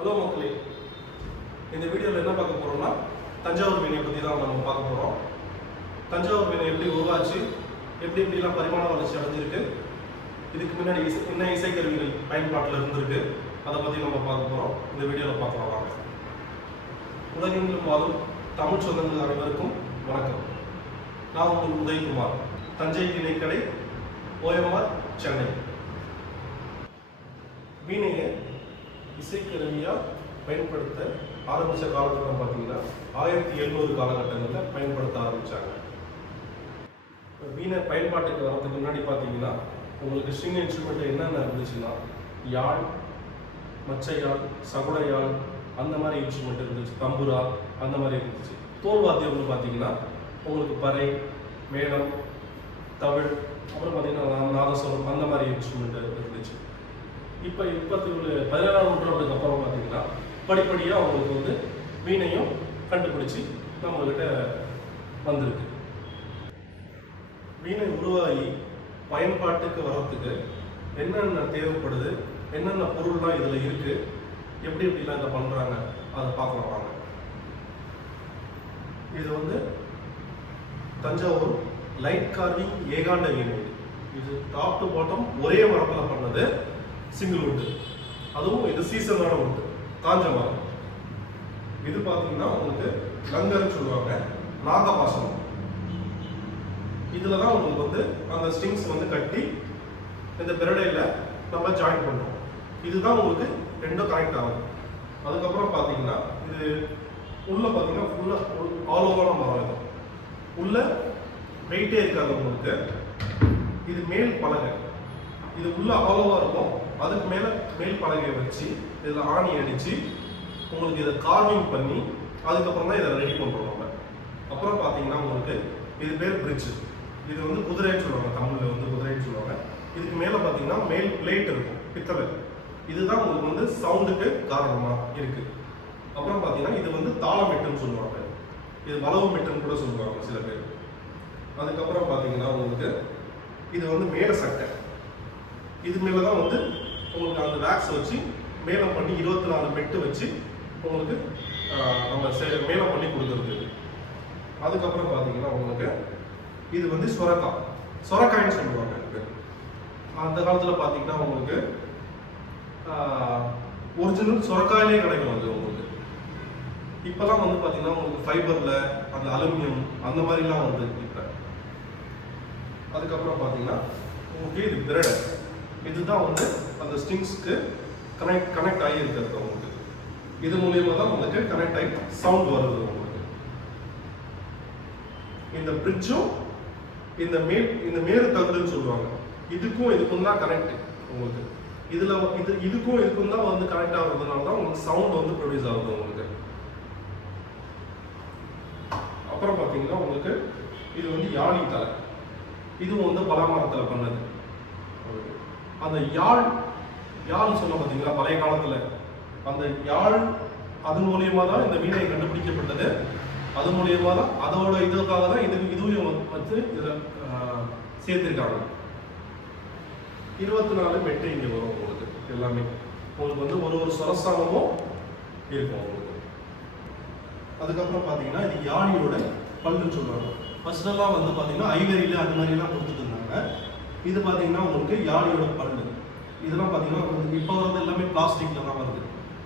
Hello மக்களே, இந்த வீடியோவில் என்ன பார்க்க போகிறோம்னா தஞ்சாவூர் வீணையை பற்றி தான் நம்ம பார்க்க போகிறோம். தஞ்சாவூர் வீணை எப்படி உருவாச்சு, எப்படிலாம் பரிமாண வளர்ச்சி அடைஞ்சிருக்கு, இதுக்கு முன்னாடி என்ன இசைக்கருவிகள் பயன்பாட்டில் இருந்திருக்கு, அதை பற்றி நம்ம பார்க்க போகிறோம். இந்த வீடியோவில் பார்க்கலாம் வாங்க. உலகெங்கிலும் வாழும் தமிழ் சொந்தங்கள் அனைவருக்கும் வணக்கம். நான் உங்கள் உதயகுமார், தஞ்சை வீணைக்கடை, ஓஎம்ஆர், சென்னை. வீணையை இசைக்கருவியாக பயன்படுத்த ஆரம்பித்த காலகட்டம் பார்த்தீங்கன்னா 1700 காலகட்டங்களில் பயன்படுத்த ஆரம்பித்தாங்க. வீணை பயன்பாட்டுக்கு வரதுக்கு முன்னாடி பார்த்தீங்கன்னா உங்களுக்கு ஸ்ட்ரிங் இன்ஸ்ட்ருமெண்ட் என்னென்ன இருந்துச்சுன்னா யாழ், மச்சையாழ், சகுடையாழ், அந்த மாதிரி இன்ஸ்ட்ருமெண்ட் இருந்துச்சு. தம்புரா அந்த மாதிரி இருந்துச்சு. தோல் வாத்தியம்னு பார்த்தீங்கன்னா உங்களுக்கு பறை, மேளம், தவிழ், அப்புறம் பார்த்தீங்கன்னா நாதஸ்வரம், அந்த மாதிரி இன்ஸ்ட்ருமெண்ட் இருந்துச்சு. இப்போ 17ஆம் நூற்றாண்டுக்கு அப்புறம் பார்த்தீங்கன்னா படிப்படியாக அவங்களுக்கு வந்து வீணையும் கண்டுபிடிச்சி நம்மகிட்ட வந்திருக்கு. வீணை உருவாகி பயன்பாட்டுக்கு வர்றதுக்கு என்னென்ன தேவைப்படுது, என்னென்ன பொருள்லாம் இதில் இருக்குது, எப்படிலாம் இதை பண்ணுறாங்க, அதை பார்க்கலாம் வாங்க. இது வந்து தஞ்சாவூர் லைட் கார்விங் ஏகாண்ட வீணை. இது டாப் டு பாட்டம் ஒரே மரத்தில் பண்ணது, சிங்கிள் வுட்டு. அதுவும் இது சீசனான வுட்டு, காஞ்ச மரம். இது பார்த்தீங்கன்னா உங்களுக்கு லங்கர்னு சொல்லுவாங்க, நாகபாசனம். இதில் தான் உங்களுக்கு வந்து அந்த ஸ்ட்ரிங்ஸ் வந்து கட்டி இந்த பிரடையில் நம்ம ஜாயின் பண்ணுறோம். இதுதான் உங்களுக்கு ரெண்டும் கனெக்ட் ஆகும். அதுக்கப்புறம் பார்த்தீங்கன்னா இது உள்ள பார்த்தீங்கன்னா ஃபுல்லாக ஆல் ஓவரான மரம். இது உள்ள வெயிட்டே இருக்காது உங்களுக்கு. இது மேல் பலகை, இது உள்ள ஆல் ஓவராக இருக்கும். அதுக்கு மேலே மேல் பலகையை வச்சு இதில் ஆணி அடித்து உங்களுக்கு இதை கார்விங் பண்ணி அதுக்கப்புறம் தான் இதை ரெடி பண்ணுறோம் நம்ம. அப்புறம் பார்த்தீங்கன்னா உங்களுக்கு இது பேர் பிரிட்ஜ். இது வந்து குதிரைன்னு சொல்லுவாங்க, தமிழில் வந்து குதிரைன்னு சொல்லுவாங்க. இதுக்கு மேலே பார்த்தீங்கன்னா மேல் பிளேட் இருக்கும், பித்தளை. இதுதான் உங்களுக்கு வந்து சவுண்டுக்கு காரணமாக இருக்குது. அப்புறம் பார்த்தீங்கன்னா இது வந்து தாளமெட்டுன்னு சொல்லுவாங்க, இது வளவு மெட்டுன்னு கூட சொல்லுவாங்க சில பேர். அதுக்கப்புறம் பார்த்தீங்கன்னா உங்களுக்கு இது வந்து மேலே சட்டை. இது மேலே தான் வந்து உங்களுக்கு அந்த வேக்ஸ் வச்சு மேலம் பண்ணி 24 மெட்டு வச்சு உங்களுக்கு நம்ம மேலம் பண்ணி கொடுக்குறது. அதுக்கப்புறம் பார்த்தீங்கன்னா உங்களுக்கு இது வந்து சொரக்காய்ன்னு சொல்லுவாங்க. அந்த காலத்தில் பார்த்தீங்கன்னா உங்களுக்கு ஒரிஜினல் சொரக்காயிலே கிடைக்கும் அது உங்களுக்கு. இப்போலாம் வந்து பார்த்தீங்கன்னா உங்களுக்கு ஃபைபரில் அந்த அலுமினியம் அந்த மாதிரிலாம் வருது இப்போ. அதுக்கப்புறம் பார்த்தீங்கன்னா உங்களுக்கு இது பிரடை. இதுதான் வந்து அந்த ஸ்ட்ரிங்ஸ்க்கு கனெக்ட் ஆகி இருக்கிறது உங்களுக்கு. இது மூலியமா தான் உங்களுக்கு கனெக்ட் ஆகி சவுண்ட் வருது உங்களுக்கு. இந்த பிரிட்ஜும் இந்த மேல் தகடுன்னு சொல்லுவாங்க, இதுக்கும் தான் கனெக்ட் உங்களுக்கு. இதுக்கும் தான் வந்து கனெக்ட் ஆகுறதுனால தான் உங்களுக்கு சவுண்ட் வந்து ப்ரொடியூஸ் ஆகுது உங்களுக்கு. அப்புறம் பார்த்தீங்கன்னா உங்களுக்கு இது வந்து யாழி தலை. இதுவும் வந்து பலாமரத்தில் பண்ணது. அந்த யாழ் சொன்ன பார்த்தீங்களா, பழைய காலத்தில் அந்த யாழ் அது மூலியமாக தான் இந்த வீணை கண்டுபிடிக்கப்பட்டது. அது மூலியமாக தான் அதோட இதுக்காக தான் இதுவும் வந்து இதில் சேர்த்துருக்காங்க. 24 மெட்டு இங்கே வரும் உங்களுக்கு. எல்லாமே உங்களுக்கு வந்து ஒரு சொரசாங்கமும் இருக்கும் உங்களுக்கு. அதுக்கப்புறம் பார்த்தீங்கன்னா இது யாழியோட பல்லுன்னு சொல்லுவாங்க. ஃபர்ஸ்டெல்லாம் வந்து பார்த்தீங்கன்னா ஐவரியில் அது மாதிரிலாம் கொடுத்துட்டு இருந்தாங்க. இது பார்த்தீங்கன்னா உங்களுக்கு யாழியோட பல்லு. இதெல்லாம் பார்த்தீங்கன்னா இப்போ வரது எல்லாமே பிளாஸ்டிக்கில் தான் வருது.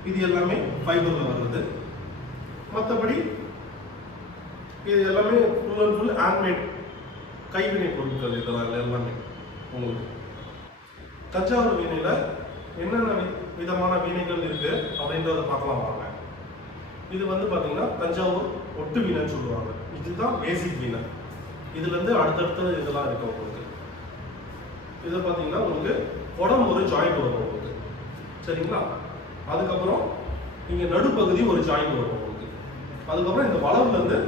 இது எல்லாமே ஃபைபரில் வருது. மற்றபடி இது எல்லாமே ஃபுல் அண்ட் ஃபுல் ஹேண்ட்மேட் கைவினை பொருட்கள். இதெல்லாம் எல்லாமே உங்களுக்கு. தஞ்சாவூர் வீணையில் என்னென்ன விதமான வீணைகள் இருக்குது அப்படின்றத பார்க்கலாம் வாங்க. இது வந்து பார்த்தீங்கன்னா தஞ்சாவூர் ஒட்டு வீணைன்னு சொல்லுவாங்க. இதுதான் பேசிக் வீணை. இதுலேருந்து அடுத்தடுத்த இதெல்லாம் இருக்கு உங்களுக்கு. இதை பார்த்தீங்கன்னா உங்களுக்கு குடம் ஒரு ஜாயிண்ட் வரும் உங்களுக்கு, சரிங்களா? அதுக்கப்புறம் இங்கே நடுப்பகுதி ஒரு ஜாயிண்ட் வரும் உங்களுக்கு. அதுக்கப்புறம் இந்த வளவுலேருந்து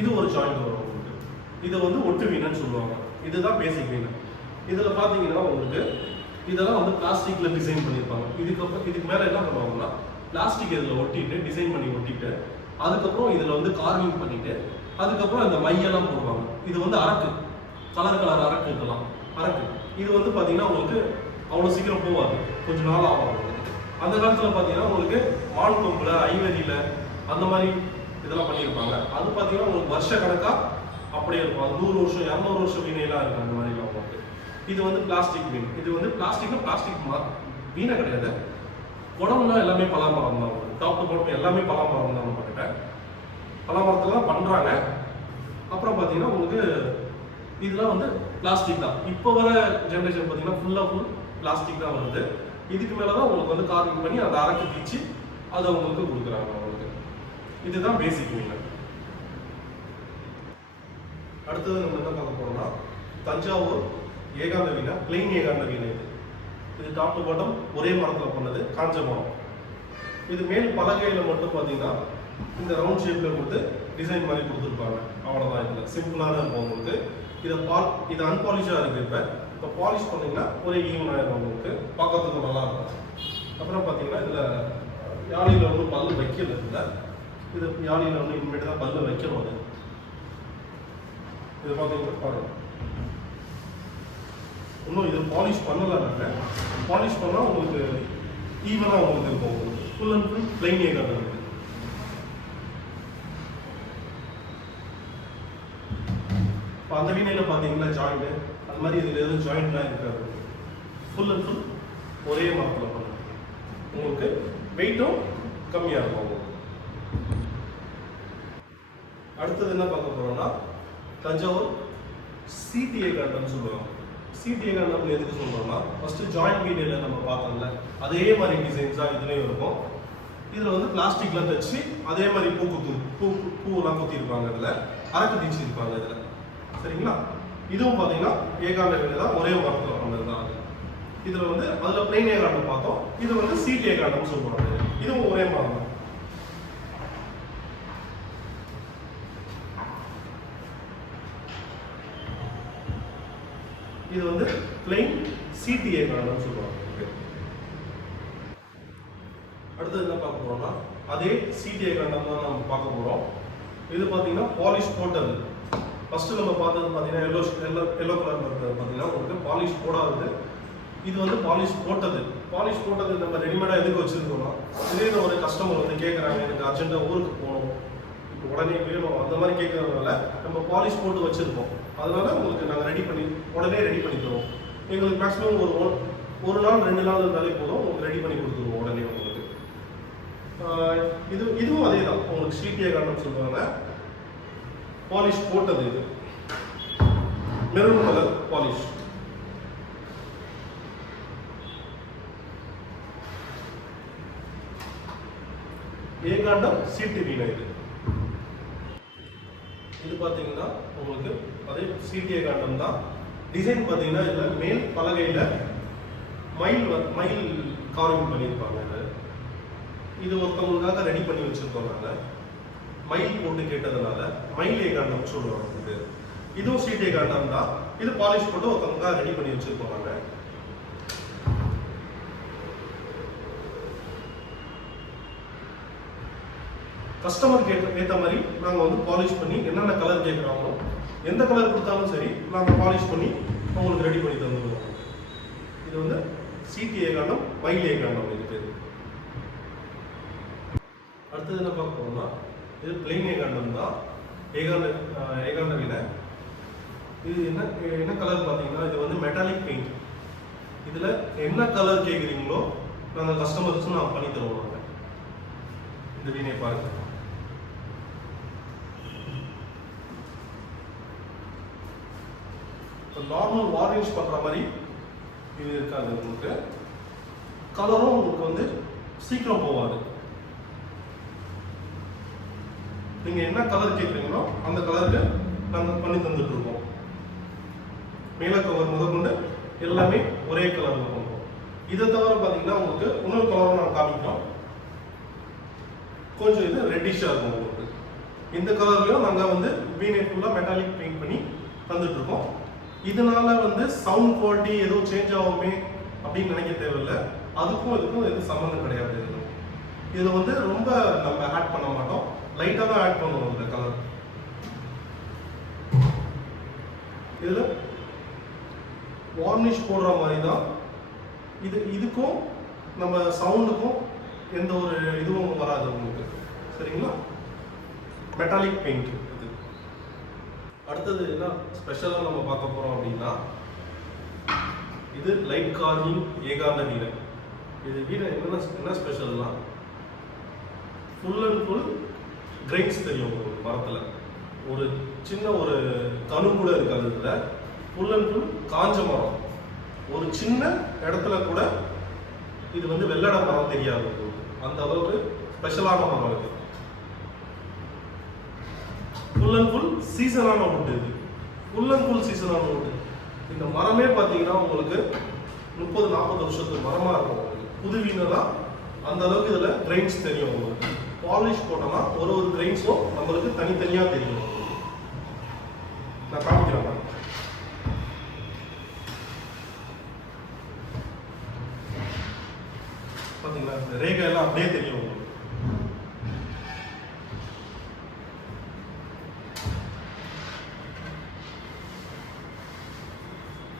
இது ஒரு ஜாயிண்ட் வரும் உங்களுக்கு. இதை வந்து ஒட்டு வீணைன்னு சொல்லுவாங்க. இதுதான் பேசிக் வீணை. இதில் பார்த்தீங்கன்னா உங்களுக்கு இதெல்லாம் வந்து பிளாஸ்டிக்கில் டிசைன் பண்ணியிருப்பாங்க. இதுக்கு மேலே என்ன பண்ணுவாங்கன்னா பிளாஸ்டிக் இதில் ஒட்டிட்டு டிசைன் பண்ணி ஒட்டிட்டு அதுக்கப்புறம் இதில் வந்து கார்விங் பண்ணிட்டு அதுக்கப்புறம் இந்த மையெல்லாம் போடுவாங்க. இது வந்து அரக்கு, கலர் அரக்கு இருக்கலாம் அரக்கு. இது வந்து பார்த்தீங்கன்னா உங்களுக்கு அவ்வளோ சீக்கிரம் போகாது, கொஞ்சம் நாள் ஆகும் உங்களுக்கு. அந்த காலத்தில் பார்த்தீங்கன்னா உங்களுக்கு மான் கொம்பில் ஐவரியில் அந்த மாதிரி இதெல்லாம் பண்ணியிருப்பாங்க. அது பார்த்தீங்கன்னா உங்களுக்கு வருஷ கணக்காக அப்படியே இருக்கும். அது 100 வருஷம் 200 வருஷம் வீணையெல்லாம் இருக்குது அந்த மாதிரிலாம் உங்களுக்கு. இது வந்து பிளாஸ்டிக் வீணை. இது வந்து பிளாஸ்டிக் வீணை கிடையாது. உடம்புலாம் எல்லாமே பலாமரம் தான். டாப் டு பாட்டம் எல்லாமே பலாமரம் தான். பண்ணிட்டேன் பலாமரத்தில் தான் பண்ணுறாங்க. அப்புறம் பார்த்தீங்கன்னா உங்களுக்கு இதெல்லாம் வந்து பிளாஸ்டிக் தான். இப்போ வர ஜென்ரேஷன் பார்த்தீங்கன்னா ஃபுல் பிளாஸ்டிக் தான் வருது. இதுக்கு மேலே தான் உங்களுக்கு வந்து கார்விங் பண்ணி அதை அரைச்சி பிச்சு அதை உங்களுக்கு கொடுக்குறாங்க அவங்களுக்கு. இதுதான் பேசிக் வீணை. அடுத்தது நம்ம என்ன பார்க்க போறோம்னா தஞ்சாவூர் ஏகாந்த வீணை, பிளெயின் ஏகாந்த வீணை. இது டாப் டு பாட்டம் ஒரே மரத்தில் பண்ணது, காஞ்ச மரம். இது மேல் பலகையில் மட்டும் பார்த்தீங்கன்னா இந்த ரவுண்ட் ஷேப்பில் கொடுத்து டிசைன் மாதிரி கொடுத்துருப்பாங்க. அவ்வளோதான். இதில் சிம்பிளான இருக்கும் உங்களுக்கு. இது அன்பாலிஷாக இருக்குது. இப்போ பாலிஷ் பண்ணிங்கன்னா ஒரே ஈவனாக இருக்கும் உங்களுக்கு, பார்க்கறதுக்கு நல்லா இருக்கும். அப்புறம் பார்த்தீங்கன்னா இதில் யாழியில் ஒன்றும் பல்லு வைக்கல. இது யாழியில் ஒன்று இனிமேட்டு தான் பல்லு வைக்கணும். அது இது பார்த்தீங்கன்னா பாருங்கள், இன்னும் இது பாலிஷ் பண்ணலாம்னாங்க. பாலிஷ் பண்ணால் உங்களுக்கு ஈவனாக உங்களுக்கு இருக்கும். ஃபுல் அண்ட் ஃபுல் பிளைன் ஏகாந்த இருக்குது. இப்போ அந்த வீணையில் பார்த்தீங்கன்னா ஜாயிண்ட்டு அந்த மாதிரி இதில் எதுவும் ஜாயிண்ட்லாம் இருக்காது. ஃபுல் அண்ட் ஃபுல் ஒரே மரத்தில் பண்ணுங்க. உங்களுக்கு வெயிட்டும் கம்மியாக இருக்கும் உங்களுக்கு. அடுத்தது என்ன பார்க்க போகிறோம்னா தஞ்சாவூர் சீட்டு ஏகாண்டம்னு சொல்லுவாங்க. சீட்டு ஏகாண்டம் எதுக்கு சொல்கிறோம்னா ஃபஸ்ட்டு ஜாயிண்ட் வீடியோவில் நம்ம பார்த்தோம்ல அதே மாதிரி டிசைன்ஸ் தான் இதுலேயும் இருக்கும். இதில் வந்து பிளாஸ்டிக்லாம் தைச்சு அதே மாதிரி பூவெல்லாம் குத்திருப்பாங்க. இதில் அரக்கு தீச்சிருப்பாங்க இதில். சரிங்களா? இதுவும் பார்த்தீங்கன்னா ஏகாந்த வீடு தான், ஒரே மரத்தில் பண்ணது தான். இதில் வந்து அதில் பிளைன் ஏகாண்டம் பார்த்தோம். இது வந்து சீட் ஏகாண்டம் சொல்லுவாங்க. இதுவும் ஒரே மரம் தான். இது வந்து பிளைன் சீட்டு ஏகாண்டம் சொல்லுவாங்க. அடுத்தது என்ன பார்க்க போறோம்னா அதே சீட்டு ஏகாண்டம் தான் நம்ம பார்க்க போகிறோம். இது பார்த்தீங்கன்னா பாலிஷ் போட்டது. ஃபர்ஸ்ட் நம்ம பார்த்தது பார்த்தீங்கன்னா எல்லோ கலர் இருக்கிறது பார்த்தீங்கன்னா உங்களுக்கு பாலிஷ் போடாதது. இது வந்து பாலிஷ் போட்டது. பாலிஷ் போட்டது நம்ம ரெடிமேடாக எதுக்கு வச்சுருக்கோம்னா திடீர்னு ஒரு கஸ்டமர் வந்து கேட்குறாங்க, எனக்கு அர்ஜென்ட்டாக ஊருக்கு போகணும், இப்போ உடனே வேணும், அந்த மாதிரி கேட்கறதுனால நம்ம பாலிஷ் போட்டு வச்சுருக்கோம். அதனால உங்களுக்கு நாங்கள் உடனே ரெடி பண்ணி தருவோம். எங்களுக்கு மேக்ஸிமம் ஒரு நாள் 2 நாள் இருந்தாலே போதும், உங்களுக்கு ரெடி பண்ணி கொடுத்துருவோம் உடனே உங்களுக்கு. இதுவும் அதே தான். உங்களுக்கு சீட் ஏகாண்டம் சொல்லுவாங்க. பாலிஷ் போட்டது. இது மெரூன் கலர் பாலிஷ். ஏகாண்டம் சீட்டு வீணை. இது பார்த்தீங்கன்னா உங்களுக்கு அதே சீட்டு ஏகாண்டம் தான். டிசைன் பார்த்தீங்கன்னா இதில் மேல் பலகையில் மயில் கார்விங் பண்ணியிருப்பாங்க. இது ஒருத்தவங்களுக்காக ரெடி பண்ணி வச்சிருக்கோம். நாங்கள் மயில் போட்டு கேட்டதுனால மயில் ஏகாண்டம் சொல்லுவாங்க. இதுவும் சீட் ஏகாண்டம் தான். இது பாலிஷ் போட்டு ஒருத்தவங்களுக்காக ரெடி பண்ணி வச்சிருக்கோம். நாங்கள் கஸ்டமருக்கு ஏற்ற மாதிரி நாங்கள் வந்து பாலிஷ் பண்ணி என்னென்ன கலர் கேட்குறாங்களோ எந்த கலர் கொடுத்தாலும் சரி நாங்கள் பாலிஷ் பண்ணி அவங்களுக்கு ரெடி பண்ணி தந்துடுவோம். இது வந்து சீட்டு ஏகாண்டம், மயில் ஏகாண்டம். இது பேர். அடுத்தது என்ன பார்க்க போறோம்னா இது பிளைன் ஏகாண்டம் தான். ஏகாண்ட வீணை. இது என்ன கலர் பார்த்தீங்கன்னா இது வந்து மெட்டாலிக் பெயிண்ட். இதில் என்ன கலர் கேட்குறீங்களோ நாங்கள் கஸ்டமர்ஸும் நான் பண்ணி தருவோம். நாங்கள் இந்த வீணையை பாருங்க. நார்மல் வார்னிஷ் பண்ணுற மாதிரி இது இருக்காது. உங்களுக்கு கலரும் உங்களுக்கு வந்து சீக்கிரம் போகாது. நீங்கள் என்ன கலர் கேட்குறீங்களோ அந்த கலருக்கு நாங்கள் பண்ணி தந்துட்டு இருக்கோம். மேலே கவர் முதற்கொண்டு எல்லாமே ஒரே கலரில் பண்ணுறோம். இதை தவிர பார்த்தீங்கன்னா உங்களுக்கு இன்னொரு கலரும் நாங்கள் காமிக்கிறோம். கொஞ்சம் இது ரெட்டிஷாக இருக்கும் உங்களுக்கு. இந்த கலர்லையும் நாங்கள் வந்து வீணை ஃபுல்லாக மெட்டாலிக் பெயிண்ட் பண்ணி தந்துட்டு இருக்கோம். இதனால வந்து சவுண்ட் குவாலிட்டி எதுவும் சேஞ்ச் ஆகுமே அப்படின்னு நினைக்க தேவையில்லை. அதுக்கும் இதுக்கும் எதுவும் சம்மந்தம் கிடையாது. இதில் வந்து ரொம்ப நம்ம ஆட் பண்ண மாட்டோம், லைட்டாக தான் ஆட் பண்ணுவோம் இந்த கலர். இதில் வார்னிஷ் போடுற மாதிரி தான் இதுக்கும் நம்ம சவுண்டுக்கும் எந்த ஒரு இதுவும் வராது உங்களுக்கு. சரிங்களா? மெட்டாலிக் பெயிண்ட் இது. அடுத்தது என்ன ஸ்பெஷலாக நம்ம பார்க்க போகிறோம் அப்படின்னா, இது லைட் கார்விங் ஏகாந்த வீணை. இது வீணை என்ன ஸ்பெஷல்னா, ஃபுல் அண்ட் ஃபுல் கிரெயின்ஸ் தெரியும் உங்களுக்கு மரத்தில். ஒரு சின்ன ஒரு கணு கூட இருக்காது. இதில் ஃபுல் அண்ட் ஃபுல் காஞ்ச மரம். ஒரு சின்ன இடத்துல கூட இது வந்து வெள்ளட மரம் தெரியாது உங்களுக்கு. அந்த அளவுக்கு ஸ்பெஷலான மரம் இது. ஃபுல் அண்ட் ஃபுல் சீசனான வுட் இது. ஃபுல் அண்ட் ஃபுல் சீசனான வுட். இந்த மரமே பார்த்தீங்கன்னா உங்களுக்கு 30-40 வருஷத்துக்கு மரமாக இருக்கும் உங்களுக்கு. புது வீணை தான் அந்த அளவுக்கு இதில் கிரெயின்ஸ் தெரியும் உங்களுக்கு. பாலிஷ் போட்டோம்னா ஒரு கிரெயின்ஸும் நம்மளுக்கு தனித்தனியாக தெரியும். நான் காமிக்கிறேன். பார்த்தீங்களா, இந்த ரேகை எல்லாம் அப்படியே தெரியும் உங்களுக்கு.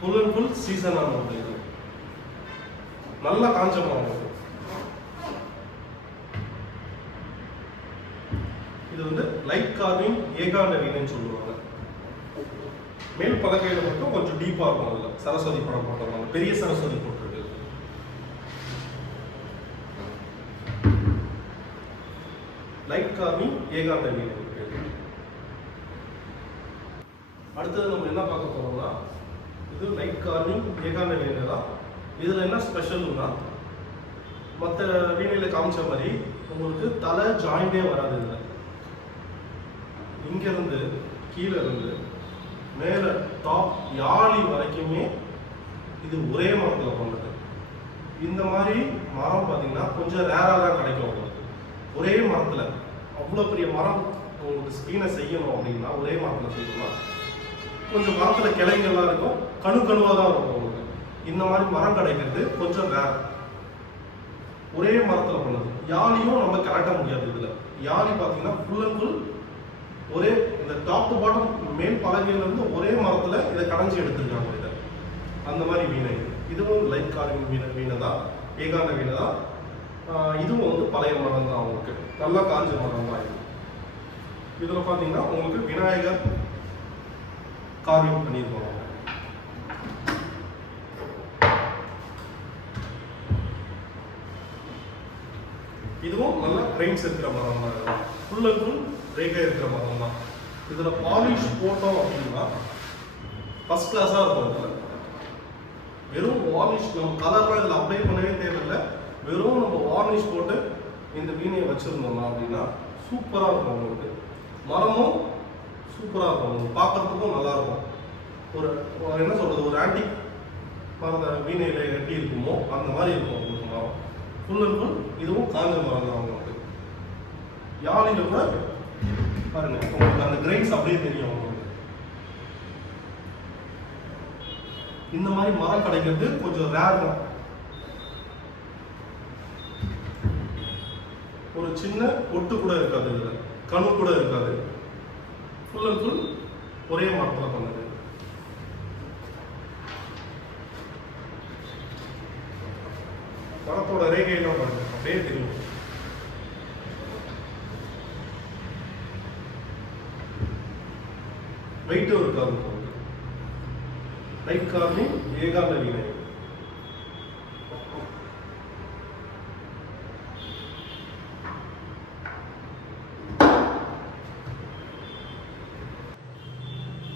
ஃபுல் அண்ட் ஃபுல் சீசனான ஒன்று இது. நல்லா காஞ்ச மரம் இது. இது வந்து லைட் கார்விங் ஏகாந்த வீணைன்னு சொல்லுவாங்க. மேல் பலகையில மட்டும் கொஞ்சம் டீப்பா இருக்கும். அதுல சரஸ்வதி படம் போட்டிருப்பாங்க. பெரிய சரஸ்வதி போட்டிருக்கு. லைட் கார்விங் ஏகாந்த வீணை. அடுத்தது நம்ம என்ன பார்க்க போறோம்னா, இது லைட் கார்விங் ஏகாந்த வீணை தான். இதுல என்ன ஸ்பெஷல்னா, மற்ற வீணையில காமிச்ச மாதிரி உங்களுக்கு தலை ஜாயிண்டே வராது. இதுல இங்கிருந்து கீழே இருந்து மேலே டாப் யாழி வரைக்குமே இது ஒரே மரத்தில் பண்ணுறது. இந்த மாதிரி மரம் பார்த்தீங்கன்னா கொஞ்சம் ரேராக தான் கிடைக்கும் உங்களுக்கு. ஒரே மரத்தில் அவ்வளோ பெரிய மரம் உங்களுக்கு ஸ்க்ரீனை செய்யணும் அப்படின்னா ஒரே மரத்தில் செய்யணும். கொஞ்சம் மரத்தில் கிளைங்கள்லாம் இருக்கும், கணுவாக தான் இருக்கும் உங்களுக்கு. இந்த மாதிரி மரம் கிடைக்கிறது கொஞ்சம் ரேர். ஒரே மரத்தில் பண்ணுது. யாழியும் நம்ம கரெக்டாக முடியாது. இதில் யாழி பார்த்தீங்கன்னா ஃபுல் அண்ட் ஃபுல் ஒரே இந்த டாப் டு பாட்டம் மேல் பலகையிலிருந்து ஒரே மரத்தில் இதை கடைஞ்சி எடுத்துருக்காங்க. இதை அந்த மாதிரி வீணை. இதுவும் லைட் கார்விங் வீணை தான், ஏகாந்த வீணை தான். இதுவும் வந்து பழைய மரம் தான் உங்களுக்கு. நல்லா காஞ்ச மரம் தான் இது. இதில் பார்த்தீங்கன்னா உங்களுக்கு விநாயகர் கார்விங் பண்ணியிருப்பாங்க. இதுவும் நல்லா கிரெயின்ஸ் இருக்கிற மரம் தான். ஃபுல் அண்ட் ஃபுல் ரேகை இருக்கிற மரம் தான். இதில் பாலிஷ் போட்டோம் அப்படின்னா ஃபர்ஸ்ட் கிளாஸாக இருக்கும். இதில் வெறும் வார்னிஷ், நம்ம கலர்லாம் இதில் அப்ளை பண்ணவே தேவையில்லை. வெறும் நம்ம வார்னிஷ் போட்டு இந்த வீணையை வச்சுருந்தோம்னா அப்படின்னா சூப்பராக இருக்கும் உங்களுக்கு. மரமும் சூப்பராக இருக்கும் உங்களுக்கு, பார்க்குறதுக்கும் நல்லாயிருக்கும். ஒரு என்ன சொல்கிறது, ஒரு ஆன்டிக் மரத்தை வீணையில் எப்படி இருக்குமோ அந்த மாதிரி இருக்கும் உங்களுக்கு மரம். ஃபுல் அண்ட் ஃபுல் இதுவும் காஞ்ச மரம் தான் உங்களுக்கு. யாழியில் கூட பாருங்க உங்களுக்கு அந்த கிரெயின்ஸ் அப்படியே தெரியும் உங்களுக்கு. இந்த மாதிரி மரம் கிடைக்கிறது கொஞ்சம் ரேர் தான். ஒரு சின்ன ஒட்டு கூட இருக்காது, இதுல கணு கூட இருக்காது. ஃபுல் அண்ட் ஃபுல் ஒரே மரத்தில் பண்ணது. மரத்தோட ரேகையெல்லாம் பாருங்க அப்படியே தெரியும். வெயிட்டும் இருக்காது. லைட் கார்விங் ஏகாந்த வீணை.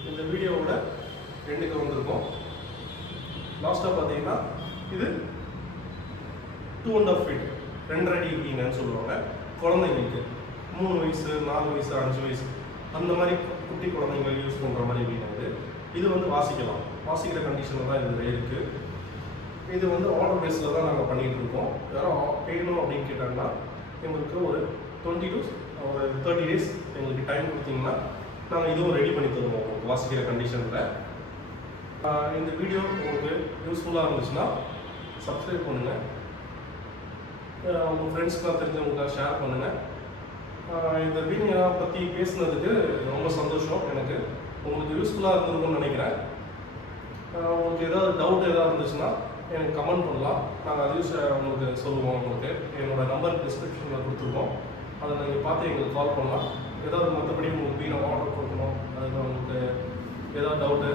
இந்த வீடியோவோட எண்டுக்கு வந்திருக்கோம். லாஸ்ட்டாக பார்த்தீங்கன்னா இது 2.5 feet 2.5 அடி வீணைன்னு சொல்லுவாங்க. குழந்தைங்களுக்கு 3 வயசு 4 வயசு 5 வயசு அந்த மாதிரி குட்டி குழந்தைங்க யூஸ் பண்ணுற மாதிரி வீணை இது. இது வந்து வாசிக்கலாம், வாசிக்கிற கண்டிஷனில் தான் இதில் இருக்குது. இது வந்து ஆர்டர் பேஸில் தான் நாங்கள் பண்ணிகிட்டு இருக்கோம். யாரும் வேணும் அப்படின்னு கேட்டாங்கன்னா எங்களுக்கு ஒரு 20 to 30 days எங்களுக்கு டைம் கொடுத்தீங்கன்னா நாங்கள் இதுவும் ரெடி பண்ணி தருவோம் உங்களுக்கு வாசிக்கிற கண்டிஷனில். இந்த வீடியோ உங்களுக்கு யூஸ்ஃபுல்லாக இருந்துச்சுன்னா சப்ஸ்கிரைப் பண்ணுங்கள், உங்கள் ஃப்ரெண்ட்ஸ்க்குலாம் தெரிஞ்சவங்களுக்காக ஷேர் பண்ணுங்கள். இந்த வீடியோ பற்றி பேசுனதுக்கு ரொம்ப சந்தோஷம் எனக்கு. உங்களுக்கு யூஸ்ஃபுல்லாக இருந்திருக்கும்னு நினைக்கிறேன். உங்களுக்கு ஏதாவது டவுட் ஏதாவது இருந்துச்சுன்னா எனக்கு கமெண்ட் பண்ணலாம். நாங்கள் அதையும் உங்களுக்கு சொல்லுவோம். உங்களுக்கு என்னோட நம்பர் டிஸ்கிரிப்ஷனில் கொடுத்துருக்கோம். அதை நீங்கள் பார்த்து எங்களுக்கு கால் பண்ணலாம். ஏதாவது மற்றபடி உங்களுக்கு வீணை ஆர்டர் கொடுக்கணும், அதில் உங்களுக்கு ஏதாவது டவுட்டு,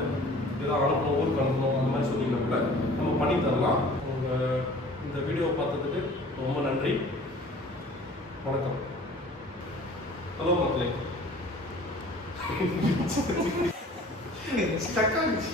ஏதாவது அனுப்பணும், ஊருக்கு அனுப்பணும், அந்த மாதிரி சொன்னீங்கன்னா கூட நம்ம பண்ணி தரலாம். உங்கள் இந்த வீடியோவை பார்த்ததுக்கு ரொம்ப நன்றி. வணக்கம். ஹலோ மக்களே. ஸ்டக் ஆகிடுச்சு.